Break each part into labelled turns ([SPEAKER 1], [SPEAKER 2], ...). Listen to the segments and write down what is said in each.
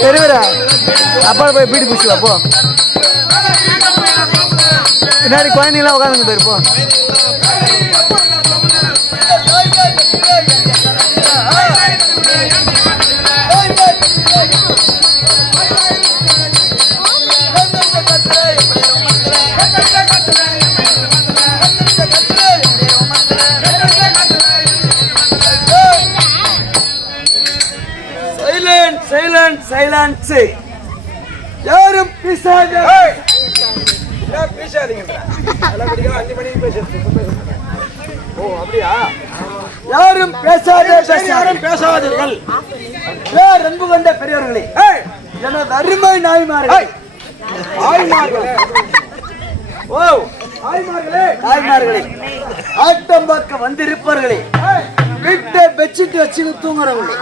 [SPEAKER 1] பெரியவரா அப்பா போய் பீடி பிடிச்சி போ. பின்னாடி குழந்தைங்களாம் உட்காந்துங்க பேர் போ.
[SPEAKER 2] சைலண்ட் யாரும் பிசாஜ யாரும் பேசாதே யாரும் பேசாதீர்கள். பேர் அன்பு கொண்ட பெரியவர்களே. எனது அருமை நாய்மார்கள் ஆய்மார்களே ஓ ஆய்மார்களே தாய்மார்களே ஆட்டம் பார்க்க வந்திருப்பவர்களே. வீட்டை பெட்ஷீட் வச்சு தூங்குறவங்களே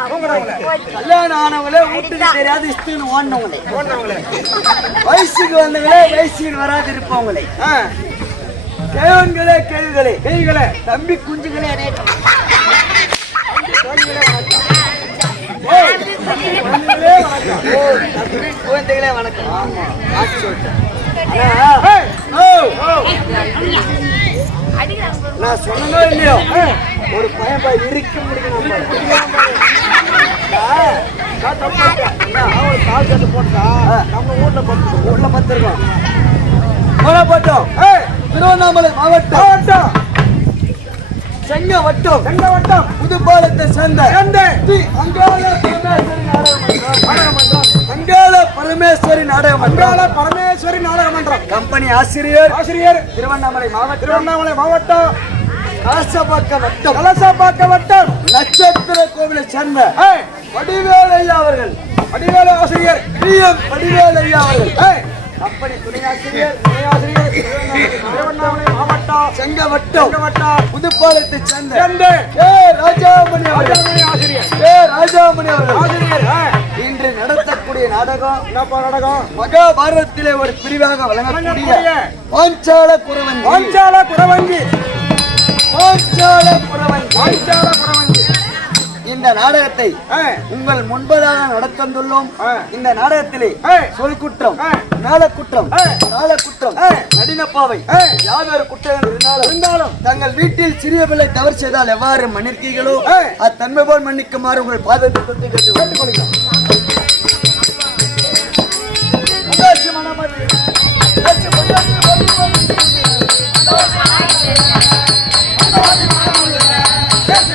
[SPEAKER 2] கல்யாணம் ஆனவங்களே வீட்டுக்கு தெரியாது இஷ்டம்னு ஓடினவங்களே வயசுக்கு வந்தவங்களே வயசுக்கு வராது இருப்பவங்களே கேவன்களே கேள்விகளே கேள்விகளே தம்பி குஞ்சுகளே குழந்தைகளே வணக்கம். ஆமா. நான் சொன்னதோ இல்லையோ ஒரு பையன் போய் இருக்க முடியும் நம்ம ஊர்ல பத்து ஊர்ல பத்து இருக்கோம் போட்டோம். திருவண்ணாமலை மாவட்டம். மாவட்டம். செங்கவட்டம். செங்கவட்டம். புதுப்பாலத்தை சேர்ந்த சேர்ந்த ஸ்ரீ அங்காள பரமேஸ்வரி நாடக மன்றம் அங்காள பரமேஸ்வரி நாடக மன்றம் கம்பெனி ஆசிரியர் ஆசிரியர். திருவண்ணாமலை மாவட்டம். திருவண்ணாமலை மாவட்டம். கலசப்பாக்க வட்டம் கலசப்பாக்க வட்டம் நட்சத்திர கோவிலை சேர்ந்த வடிவேல் ஐயா அவர்கள். வடிவேலு ஆசிரியர். பி. எம். வடிவேல் ஐயா அவர்கள் கம்பெனி துணை ஆசிரியர் துணை ஆசிரியர் திருவண்ணாமலை மாவட்டம். செங்கவட்டம். செங்கவட்டம். புதுப்பாலத்தை சேர்ந்த சேர்ந்த ஏ. ராஜாமணி ராஜாமணி ஆசிரியர். ஏ. ராஜாமணி அவர்கள். ஆசிரியர் இன்று நடத்தக்கூடிய நாடகம் நாடகம்? மகாபாரதத்திலே ஒரு பிரிவாக வழங்கக்கூடிய பாஞ்சால குறவஞ்சி பாஞ்சால குறவஞ்சி இந்த நாடகத்தை உங்கள் முன்பதாக நடத்தந்துள்ளோம். இந்த நாடகத்திலே சொல் குற்றம் மேல குற்றம் கால குற்றம் நடினப்பாவை யாதொரு குற்றம் இருந்தாலும் இருந்தாலும் தங்கள் வீட்டில் சிறிய பிள்ளை தவறு செய்தால் எவ்வாறு மன்னிருக்கீர்களோ அத்தன்மை போல் மன்னிக்குமாறு உங்கள் பாதத்தை தொட்டு கேட்டு கேட்டுக்கொள்கிறோம் சந்தோஷ மனமது. பேச்சு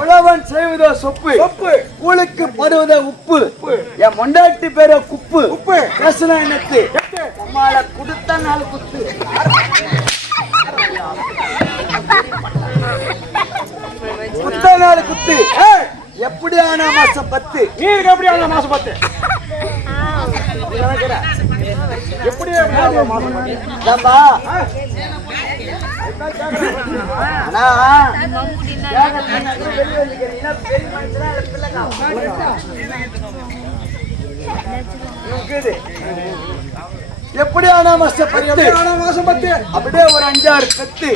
[SPEAKER 2] உழவன் செய்வதோ சொப்பு. சொப்பு. கூழுக்கு படுவதோ உப்பு. என் மொண்டாட்டி பேர குப்பு. உப்பு. பேசுனா என்னத்து? நம்மால குடுத்த நாள் குத்து. குத்த நாள் குத்து. எப்படியான மாசம் பத்து?
[SPEAKER 3] நீருக்கு எப்படியான மாசம் பத்து?
[SPEAKER 1] எப்படி எப்படி மாசம் பண்ணி
[SPEAKER 2] எப்படியான பத்து.
[SPEAKER 1] ஆனா மாசம்
[SPEAKER 2] அப்படியே ஒரு அஞ்சாறு கத்து.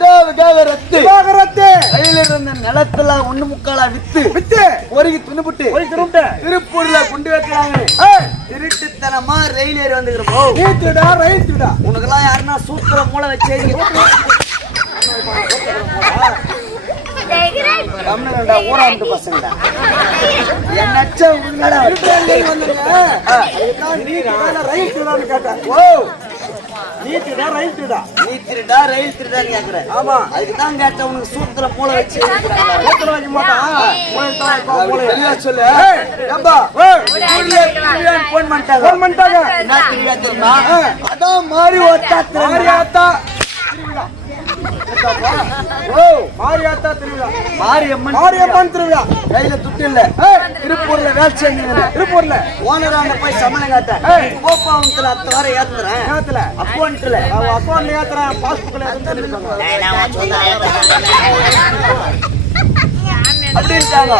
[SPEAKER 1] பத்து
[SPEAKER 2] ஏத்தா விகாத ரத்து.
[SPEAKER 1] விவாகரத்து
[SPEAKER 2] கையில இருந்த நிலத்துல ஒண்ணு முக்காலா வித்து.
[SPEAKER 1] வித்து.
[SPEAKER 2] ஒருகி துணுபுட்டு
[SPEAKER 1] ஒரு திரும்ப
[SPEAKER 2] திருப்பூர்ல குண்டு வைக்கிறாங்க. திருட்டுத்தனமா ரயில் ஏறி வந்துக்கிறோம்
[SPEAKER 1] நீ திருடா ரயில் திருடா
[SPEAKER 2] உனக்கெல்லாம் யாருன்னா சூத்திர மூளை வச்சு கம்னுடா ஊராண்டு பசங்கடா. என் நச்ச உங்களடா.
[SPEAKER 1] வந்துருங்க ரயில் திருடான்னு கேட்டேன்.
[SPEAKER 2] ஓ.
[SPEAKER 1] நீ திருடா ரயில் திருடா
[SPEAKER 2] நீ திருடா ரயில் திருடான்னு கேக்குற
[SPEAKER 1] ஆமா
[SPEAKER 2] அதுக்கு தான் கேட்ட உனக்கு சூத்திர மூளை வச்சு
[SPEAKER 1] ஏத்தல வைக்க மாட்டான் மூளை தான் வைப்பான், மூளை?
[SPEAKER 2] வெளியா சொல்லு.
[SPEAKER 1] ஏய்,
[SPEAKER 2] ஏம்பா.
[SPEAKER 1] ஏய்,
[SPEAKER 2] போன் பண்ணிட்டாங்க.
[SPEAKER 1] ஃபோன் பண்ணிட்டாங்க.
[SPEAKER 2] என்ன திருவிழா தெரியுமா? அதான் மாறி ஓட்டா திருவிழா
[SPEAKER 1] கேட்டாப்பா? ஓ மாரியாத்தா திருவிழா.
[SPEAKER 2] மாரியம்மன்
[SPEAKER 1] மாரியம்மன் திருவிழா.
[SPEAKER 2] கையில துட்டு இல்ல. திருப்பூர்ல செஞ்சீங்க
[SPEAKER 1] திருப்பூர்ல.
[SPEAKER 2] ஓனராண்ட போய் சம்பளம் காட்டேன். கோபாவத்துல அத்த வாரம் ஏத்துறேன்.
[SPEAKER 1] நேரத்துல
[SPEAKER 2] அக்கௌண்ட்ல
[SPEAKER 1] அக்கௌண்ட்ல ஏத்துறேன் பாஸ்புக்ல ஏத்துறேன்
[SPEAKER 2] அப்படின்ட்டாங்க.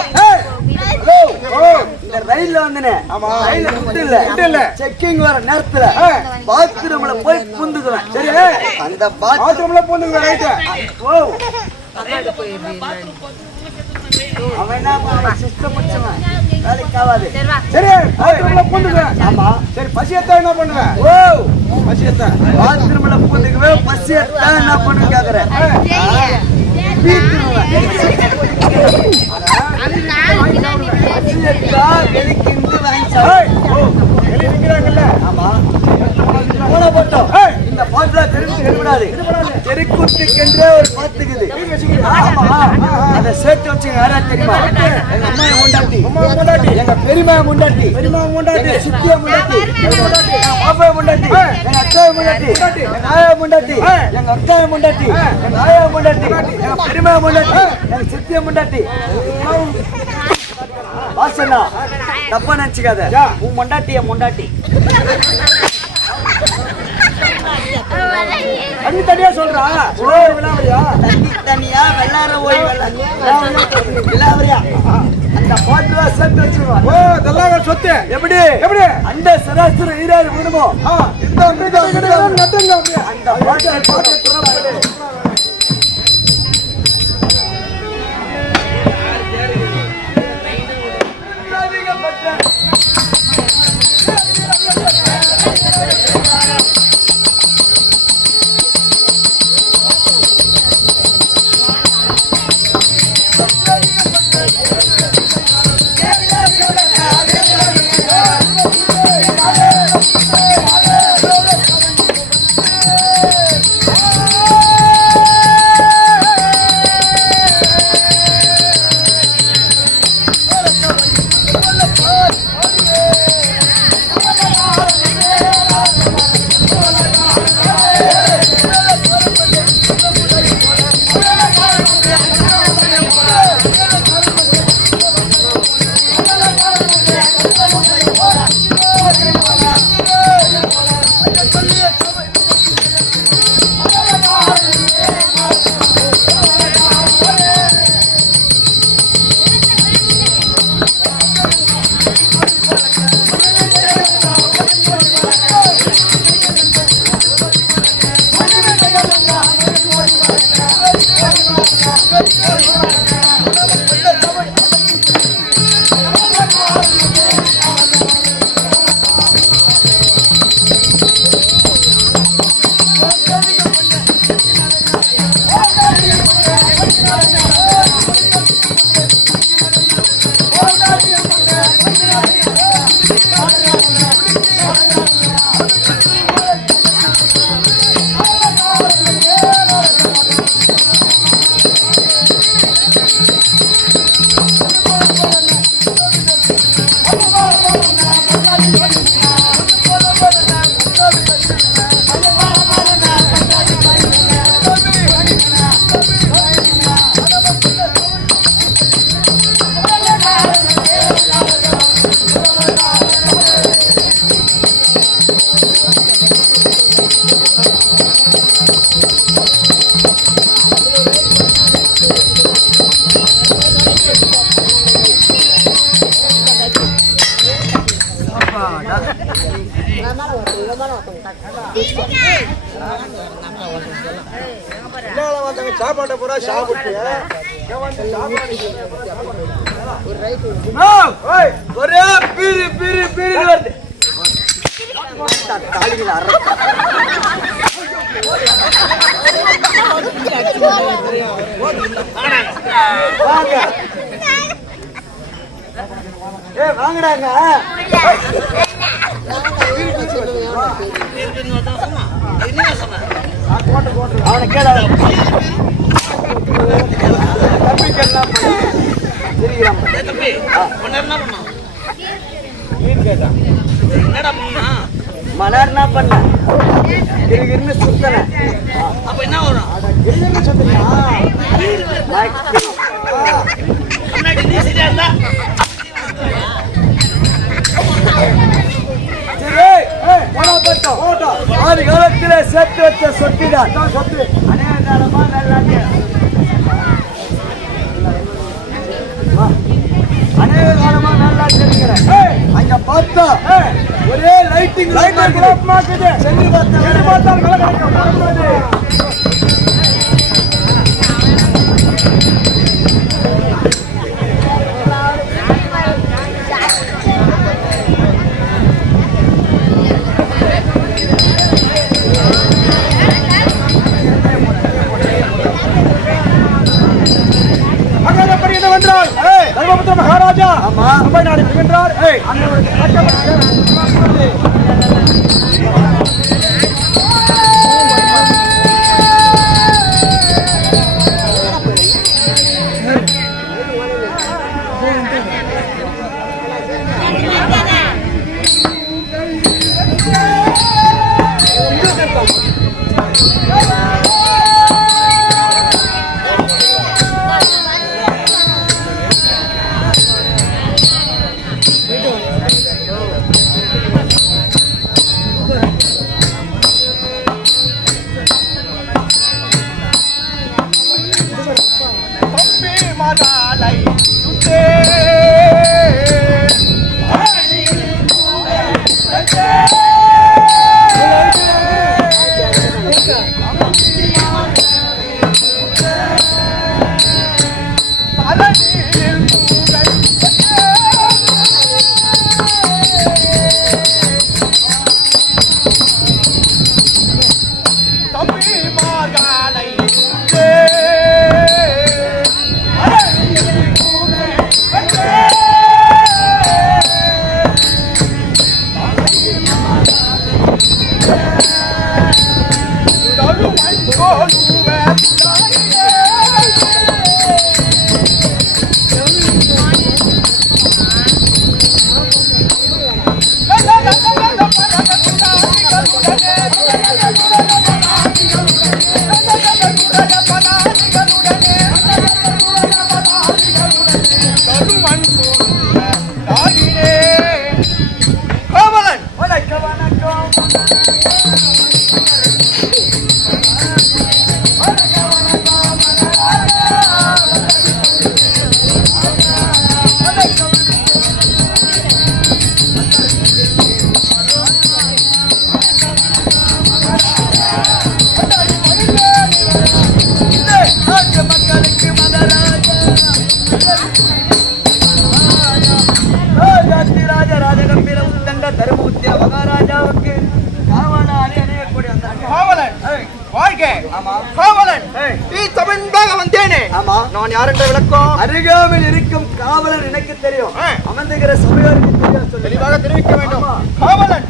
[SPEAKER 2] இந்த ரயில்ல வந்துனே.
[SPEAKER 1] ஆமா.
[SPEAKER 2] ரயில்ல துட்டு இல்ல.
[SPEAKER 1] இல்ல.
[SPEAKER 2] செக்கிங் வர நேரத்துல. பாத்ரூம்ல போய் புந்துக்குவேன்.
[SPEAKER 1] சரி
[SPEAKER 2] அந்த பாத்
[SPEAKER 1] பாத்ரூம்ல போந்துங்க ரைட்டு
[SPEAKER 2] ஓ. அவன் என்ன பண்ணுவான்? சிஸ்டம் முடிச்சவன் வேலைக்கு ஆகாது.
[SPEAKER 1] சரி பாத்ரூம்ல போந்துங்க
[SPEAKER 2] ஆமா.
[SPEAKER 1] சரி பசி எடுத்தா என்ன பண்ணுவ
[SPEAKER 2] ஓ.
[SPEAKER 1] பசி எடுத்தா?
[SPEAKER 2] பாத்ரூம்ல புந்துக்குவே பஸ் எடுத்தா என்ன பண்ணு கேக்குறேன். இந்த பாட்டுல தெரிஞ்சு எடுபடாது தெருக்கூத்துக்கென்றே ஒரு பாத்துக்குது ஆமா அதை சேர்த்து வச்சுங்க யாரா தெரியுமா எங்க அம்மா முண்டாட்டி
[SPEAKER 1] அம்மா முண்டாட்டி.
[SPEAKER 2] எங்க பெரியம்மா முண்டாட்டி
[SPEAKER 1] பெரியம்மா முண்டாட்டி.
[SPEAKER 2] எங்க முண்டாட்டி பாப்பா முண்டாட்டி எங்க அக்கா முண்டாட்டி எங்க ஆயா முண்டாட்டி
[SPEAKER 1] ஏய்.
[SPEAKER 2] எங்க அக்கா முண்டாட்டி எங்க ஆயா முண்டாட்டி எங்க பெரியம்மா முண்டாட்டி எங்க சித்தியா முண்டாட்டி வாசனா தப்பா நினைச்சுக்காத. உன் முண்டாட்டிய முண்டாட்டி.
[SPEAKER 1] தண்ணி தனியா சொல்றா. ஓ விழாவரியா
[SPEAKER 2] தண்ணி தனியா வெள்ளார ஓய் வெள்ளார. விலாவரியா. அந்த பாட்டுல சேர்த்து வச்சிருவான்.
[SPEAKER 1] ஓ தெல்லாக சொத்து.
[SPEAKER 2] எப்படி?
[SPEAKER 1] எப்படி?
[SPEAKER 2] அந்த சராசரி ஈராறு விடுமோ அந்த பாட்டு பாட்டு What
[SPEAKER 4] the? புறப்படு சாப்பாட்டை பூரா சாப்பிட்டு
[SPEAKER 2] ஒரே பீரு வருது வாங்க ஏ வாங்கடாங்க அவனை கேட தம்பி கேட்டான் தெரியுறான்
[SPEAKER 1] தம்பி உன்னை என்ன பண்ணோம்
[SPEAKER 2] மீன் கேட்டான்
[SPEAKER 1] என்னடா பண்ணா
[SPEAKER 2] மலர் என்ன பண்ண கிருகிருன்னு சுத்தன
[SPEAKER 1] அப்ப என்ன வரும் முன்னாடி நீ சரியா இருந்தா
[SPEAKER 2] ஆதி காலத்திலே சேர்த்து வச்ச சொத்திதான் சொத்து? அநேக காலமா நல்லாங்க அநேக காலமா நல்லா தெரிகிறேன் அங்க பார்த்தா ஒரே லைட்டிங் செல்லி பார்த்தா
[SPEAKER 4] வென்றால் வென்றார்
[SPEAKER 2] Yeah.
[SPEAKER 4] நான் யார் என்ற விளக்கம்
[SPEAKER 2] அருகாமையில் இருக்கும் காவலர் எனக்கு தெரியும். அமர்ந்துகிற சபையோருக்கு தெரியும்
[SPEAKER 4] தெளிவாக தெரிவிக்க வேண்டும். கோவலன்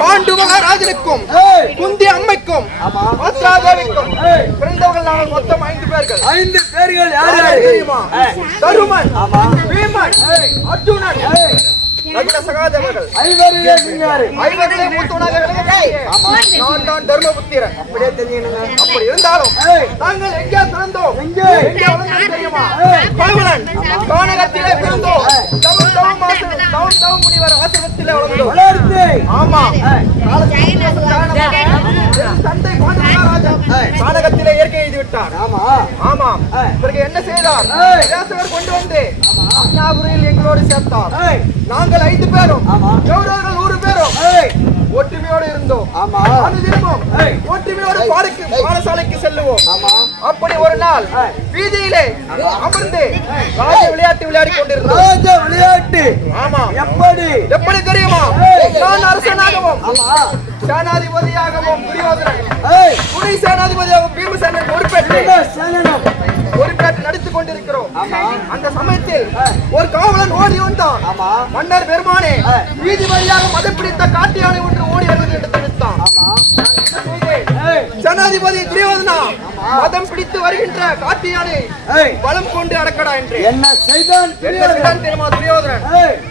[SPEAKER 4] பாண்டு மகாராஜனுக்கும் குந்தி அம்மைக்கும் மாத்ராதேவிக்கும். பிறந்தவர்கள் நாங்கள் மொத்தம் ஐந்து பேர்கள்.
[SPEAKER 2] ஐந்து பேர்கள் யார்
[SPEAKER 4] தெரியுமா? தருமன் பீமன் அர்ஜுனன்.
[SPEAKER 2] ஏய்,
[SPEAKER 4] நகுல சகாதேவர்கள்.
[SPEAKER 2] ஐவரிலே சிங்காரி.
[SPEAKER 4] ஐவரிலே மூத்தவனாக விளங்கக்கூடிய நான் தான் தர்மபுத்திரன்.
[SPEAKER 2] அப்படியே தெரிஞ்சுக்கணுங்க
[SPEAKER 4] அப்படி இருந்தாலும்
[SPEAKER 2] ஏய்.
[SPEAKER 4] நாங்கள் எங்கே பிறந்தோம்?
[SPEAKER 2] எங்கே?
[SPEAKER 4] எங்கே வளர்ந்தோம் தெரியுமா? பகவலன் கானகத்திலே பிறந்தோம். தவம் தவம் ஆசிர- தவம் தவம் முனிவர் ஆசிரமத்திலே வளர்ந்தோம்.
[SPEAKER 2] வளர்த்து.
[SPEAKER 4] ஆமா. தந்தை பாண்டவராஜா கானகத்திலே இயற்கை எழுதி விட்டார்
[SPEAKER 2] ஆமா. ஏய்.
[SPEAKER 4] பிறகு என்ன செய்தார்? கொண்டு வந்து எங்களோடு சேர்த்தார்.
[SPEAKER 2] ஏய்.
[SPEAKER 4] நாங்கள் ஐந்து பேரும்.
[SPEAKER 2] ஆமா.
[SPEAKER 4] கௌரவர்கள் நூறு பேரும். ஒற்றுமையோடு இருந்தோம்.
[SPEAKER 2] ஆமா.
[SPEAKER 4] அனுதினமும்
[SPEAKER 2] ஏய்.
[SPEAKER 4] ஒற்றுமையோடு பாடக்கு பாடசாலைக்கு செல்லுவோம்.
[SPEAKER 2] ஆமா.
[SPEAKER 4] அப்படி ஒரு நாள். வீதியிலே அமர்ந்து ராஜ விளையாட்டு விளையாடி கொண்டிருந்தோம்.
[SPEAKER 2] ராஜ விளையாட்டு.
[SPEAKER 4] ஆமா.
[SPEAKER 2] எப்படி?
[SPEAKER 4] எப்படி தெரியுமா. நான் அரசனாகவும்
[SPEAKER 2] ஆமா.
[SPEAKER 4] சேனாதிபதியாகவும் துரியோதனன்.
[SPEAKER 2] ஏய்.
[SPEAKER 4] துணை சேனாதிபதியாகவும் பீமசேனன் பொறுப்பேற்று பொறுப்பேற்று நடித்துக் கொண்டிருக்கிறோம்
[SPEAKER 2] ஆமா.
[SPEAKER 4] அந்த சமயத்தில். ஒரு காவலன் ஓடி வந்தான்
[SPEAKER 2] ஆமா
[SPEAKER 4] மன்னர் பெருமானே. வீதி வழியாக மதம் பிடித்த காட்டு யானை ஒன்று ஓடி வருகிறது என்று தெரிவித்தான் ஜனாதிபதி துரியோதனா மதம் பிடித்து வருகின்ற காட்டு யானை
[SPEAKER 2] ஏய்.
[SPEAKER 4] பலம் கொண்டு அடக்கடா என்று.
[SPEAKER 2] என்ன செய்தான்
[SPEAKER 4] தெரியுமா துரியோதனன்?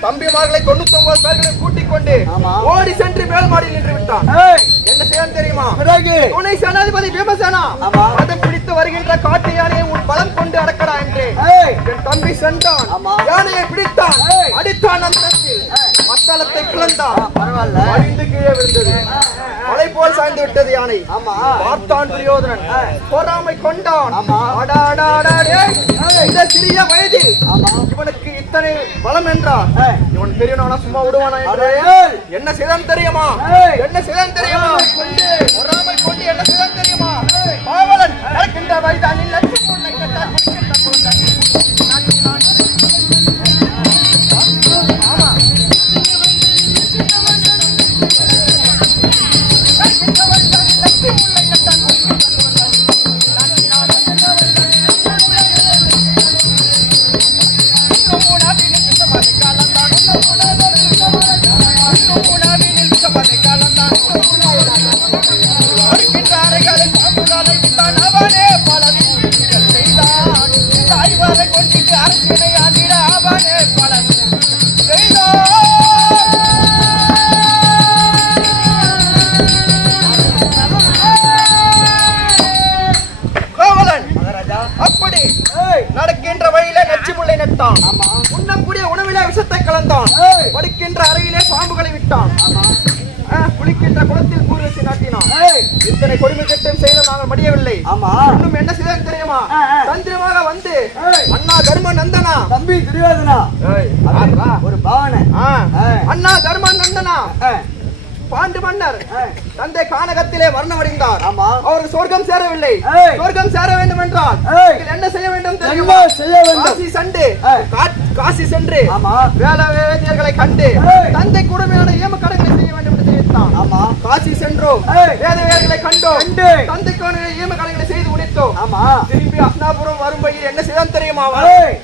[SPEAKER 4] தம்பிமார்களை தொண்ணூத்தி ஒன்பது பேர்களை கூட்டிக் கொண்டு. ஓடி சென்று மேல் மாடியில் நின்று விட்டான். என்ன செய்தான் தெரியுமா? துணை சேனாதிபதி பீமசேனா. மதம் பிடித்து வருகின்ற காட்டு யானையை உன் பலம் கொண்டு அடக்கடா என்று. என் தம்பி சென்றான். யானையை பிடித்தான். அடித்தான் அந்தத்தில் கிளந்தான்
[SPEAKER 2] பரவாயில்ல
[SPEAKER 4] மடிந்து கீழே விழுந்தது. மலை போல் சாய்ந்து விட்டது யானை.
[SPEAKER 2] ஆமா.
[SPEAKER 4] பார்த்தான் துரியோதனன். பொறாமை கொண்டான். இந்த சிறிய வயதில் இவனுக்கு இத்தனை பலம் என்றார். இவன் பெரியவனா சும்மா விடுவானா என்ன செய்தான் தெரியுமா. என்ன செய்தான் தெரியுமா? பொறாமை கொண்டு. என்ன செய்தான் தெரியுமா? பாவலன் நடக்கின்ற வயதானில் லட்சம் கோவலன் நாட்டினான்
[SPEAKER 2] ஏய்.
[SPEAKER 4] இத்தனை கொடுமை கட்டம் செய்த நாங்கள் மடியவில்லை.
[SPEAKER 2] ஆமா.
[SPEAKER 4] இன்னும் என்ன செய்தான் தெரியுமா. தந்திரமாக வந்து. அண்ணா தர்ம நந்தனா
[SPEAKER 2] தம்பி துரியோதனா. ஒரு பாவனை.
[SPEAKER 4] அண்ணா தர்ம நந்தனா பாண்டு மன்னர். தந்தை கானகத்திலே வர்ணமடைந்தார்
[SPEAKER 2] ஆமா.
[SPEAKER 4] அவருக்கு சொர்க்கம் சேரவில்லை. சொர்க்கம் சேர வேண்டும் என்றால் என்ன செய்ய வேண்டும் தெரியுமா?
[SPEAKER 2] செய்ய வேண்டும்?
[SPEAKER 4] காசி. கா- காசி சென்று
[SPEAKER 2] ஆமா.
[SPEAKER 4] வேலை வேதியர்களை கண்டு. தந்தை கூடமையான ஏம கடன்களை செய்ய வேண்டும் தெரிவித்தான்
[SPEAKER 2] ஆமா.
[SPEAKER 4] காசி சென்றோம். வேத வேதியர்களை கண்டோம்.
[SPEAKER 2] கண்டு.
[SPEAKER 4] தந்தைக்கான ஏம கடன்களை செய்து முடித்தோம்.
[SPEAKER 2] ஆமா.
[SPEAKER 4] திரும்பி அஸ்னாபுரம் வரும் வழியில் என்ன செய்தான் தெரியுமா.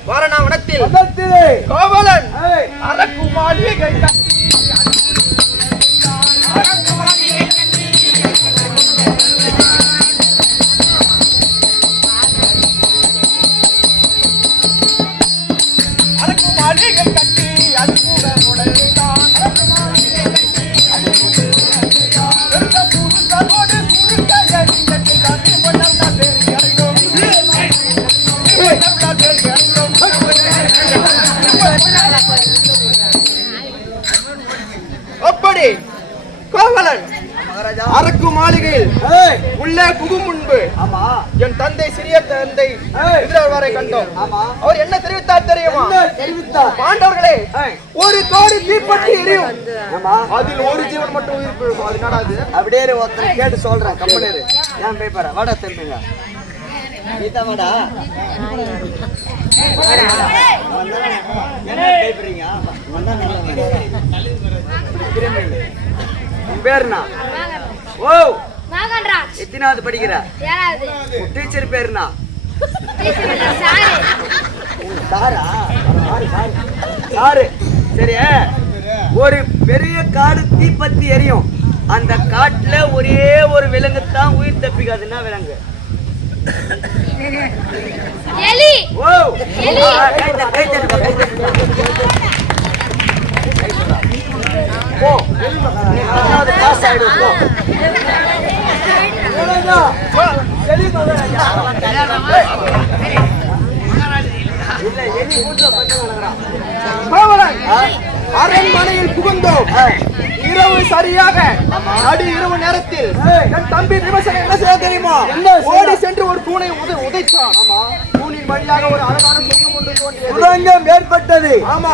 [SPEAKER 4] வாரணாவனத்தில்
[SPEAKER 2] பக்கத்திலே
[SPEAKER 4] கோவலன்
[SPEAKER 2] ஏய்.
[SPEAKER 4] அரக்குமாளிகை கட்டி அதில் ஒரு ஜீவன் மட்டும் உயிர் பிழைக்கும் அது நடாது
[SPEAKER 2] அப்படியே இரு, ஒருத்தரை கேட்டு சொல்றேன். கம்பெனி. ஏன் போய் பாரு? வாடா திரும்பிங்க. நீதா வாடா. என்ன. உன் பேருனா ஓ! எத்தனாவது படிக்கிற? டீச்சர் பேருனா
[SPEAKER 5] சாரு.
[SPEAKER 2] சாரு? சரி ஒரு பெரிய காடு தீப்பத்தி எரியும். அந்த காட்டுல ஒரே ஒரு விலங்கு தான் உயிர் தப்பிக்காதுன்னா விலங்கு? இல்ல எலி வீட்டுல பண்ணி
[SPEAKER 4] அரண்மனையில் புகுந்தோம். இரவு சரியாக. நடு இரவு நேரத்தில் என் தம்பி விமர்சனம் என்ன செய்ய தெரியுமா? ஓடி சென்று ஒரு தூணை உதை உதைத்தான். தூணின் வழியாக ஒரு அழகான சுங்கம் ஒன்று தோன்றியது.
[SPEAKER 2] சுரங்கம் ஏற்பட்டது.
[SPEAKER 4] ஆமா.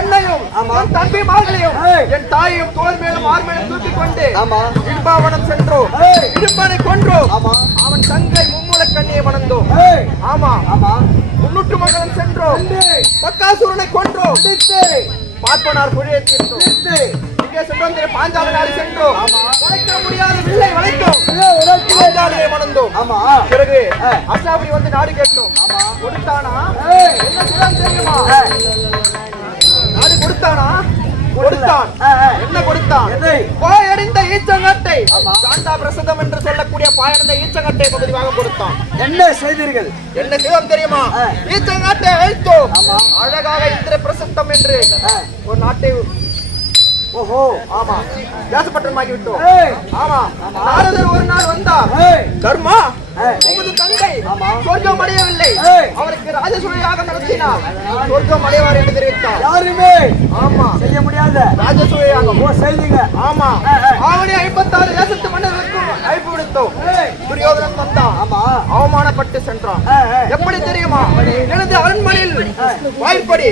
[SPEAKER 4] என்னையும் என் தம்பி மார்களையும் என் தாயையும் தோல் மேலும் ஆர் மேலும் தூக்கி கொண்டு
[SPEAKER 2] ஆமா.
[SPEAKER 4] இடும்பாவனம் சென்றோம். இடும்பனை கொன்றோம். அவன் தங்கை மும்முல கண்ணியை மணந்தோம் ஆமா.
[SPEAKER 2] ஆமா.
[SPEAKER 4] முன்னூற்று மங்கலம் சென்றோம். பக்காசுரனை கொன்றோம். பார்ப்பனார் குழியை தீர்த்தோம். இங்கே சென்றோம் திரு பாஞ்சால நாடு சென்றோம் வளைக்க முடியாத வில்லை பாஞ்சாலியை மணந்தோம்.
[SPEAKER 2] ஆமா.
[SPEAKER 4] பிறகு அசாபுரி வந்து நாடு கேட்டோம். கொடுத்தானா? என்ன செய்தான் தெரியுமா? கொடுத்தான். என்ன கொடுத்தான்? பாயடைந்த ஈச்சங்கட்டை. சாண்டா பிரசதம் என்று சொல்லக்கூடிய பாயடைந்த ஈச்சங்கட்டை பகுதியாக கொடுத்தான்.
[SPEAKER 2] என்ன செய்தீர்கள்?
[SPEAKER 4] என்ன செய்வோம் தெரியுமா? ஈச்சங்காட்டை அழைத்தோம். அழகாக இந்திர பிரசத்தம் என்று ஒரு நாட்டை
[SPEAKER 2] ஓஹோ.
[SPEAKER 4] ஆமா. தேசப்பட்டமாக்கி விட்டோம்.
[SPEAKER 2] ஏய்.
[SPEAKER 4] ஆமா. நாரதர் ஒரு நாள் வந்தார்.
[SPEAKER 2] ஏய்.
[SPEAKER 4] கர்மா. உமது தந்தை. சொர்க்கம் அடையவில்லை. அவருக்கு ராஜசூயாக நடத்தினார். சொர்க்கம் அடைவார் என்று தெரிவித்தார்.
[SPEAKER 2] யாருமே
[SPEAKER 4] ஆமா.
[SPEAKER 2] செய்ய முடியாத
[SPEAKER 4] ராஜசூயாக
[SPEAKER 2] ஓ செய்தீங்க.
[SPEAKER 4] ஆமா. ஆவணி ஐம்பத்தாறு தேசத்து மன்னர்களுக்கும்
[SPEAKER 2] ஏய்.
[SPEAKER 4] துரியோதனன் வந்தான்.
[SPEAKER 2] ஆமா.
[SPEAKER 4] அவமானப்பட்டு சென்றான். எப்படி தெரியுமா? எனது அரண்மனையில் வாய்ப்படி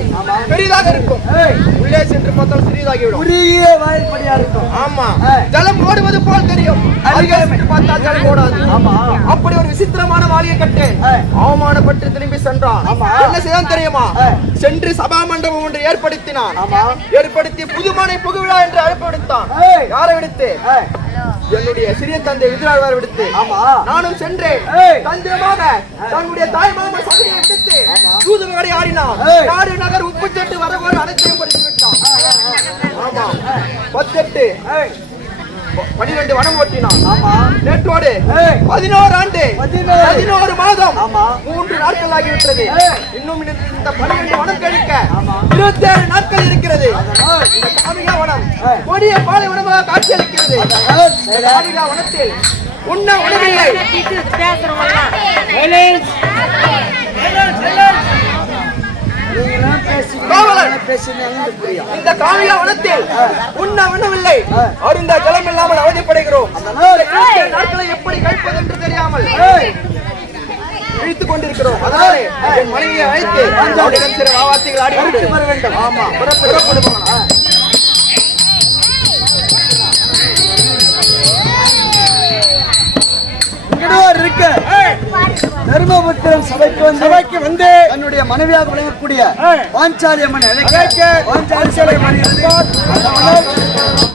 [SPEAKER 4] பெரிதாக இருக்கும். உள்ளே சென்று பார்த்தால் சிறியதாகிவிடும்.
[SPEAKER 2] குறுகிய வாய்ப்படியா இருக்கும்.
[SPEAKER 4] ஆமா. ஜலம் ஓடுவது போல் தெரியும். பார்த்தால் ஜலம் ஓடாது.
[SPEAKER 2] ஆமா.
[SPEAKER 4] அப்படி ஒரு விசித்திரமான மாளிகை கட்டு. அவமானப்பட்டு திரும்பி சென்றான்.
[SPEAKER 2] ஆமா.
[SPEAKER 4] என்ன செய்தான் தெரியுமா. சென்று சபா மண்டபம் ஒன்று ஏற்படுத்தினான். ஏற்படுத்தி புதுமனை புகுவிழா என்று அழைப்பு விடுத்தான். யாரை விடுத்து? என்னுடைய சிறிய தந்தை விதிராழ்வார் விடுத்து
[SPEAKER 2] ஆமா
[SPEAKER 4] நானும் சென்றேன். தந்திரமாக தன்னுடைய தாய் மாமா சகுதியை விடுத்து தூதுவகரை ஆடினான்
[SPEAKER 2] ஏய்.
[SPEAKER 4] நாடு நகர் உப்பு சட்டு வரவோடு அனைத்தையும் படித்து விட்டான் ஆமா பத்தெட்டு பனிரெண்டு வனம் ஓட்டினான்
[SPEAKER 2] ஆமா
[SPEAKER 4] நேற்றோடு. பதினோரு ஆண்டு
[SPEAKER 2] பதினோரு.
[SPEAKER 4] மாதம்
[SPEAKER 2] ஆமா.
[SPEAKER 4] மூன்று நாட்கள் ஆகிவிட்டது. இன்னும் இந்த- பனிரெண்டு வனம் கழிக்க. இருபத்தி ஏழு நாட்கள் இருக்கிறது இந்த
[SPEAKER 2] ஏய்.
[SPEAKER 4] கொடிய பாலை வனமாக காட்சியளிக்கிறது. வனத்தில் உண்ண உணவில்லை. இந்த காமிகா வனத்தில் உண்ண உணவில்லை. அருந்த ஜலம் இல்லாமல் அவதிப்படுகிறோம் நாட்களை எப்படி கழிப்பது என்று தெரியாமல் இழுத்துக் கொண்டிருக்கிறோம். அதனாலே என் மனைவியை அழைத்து சில வார்த்தைகள் ஆடி
[SPEAKER 2] வர வேண்டும்.
[SPEAKER 4] ஆமா புறப்படுவோம்.
[SPEAKER 2] தர்மபுத்திரன் சபைக்கு வந்து சபைக்கு வந்து தன்னுடைய மனைவியாக விளங்கக்கூடிய பாஞ்சாலி அம்மன் அழைக்க பாஞ்சாலி மணி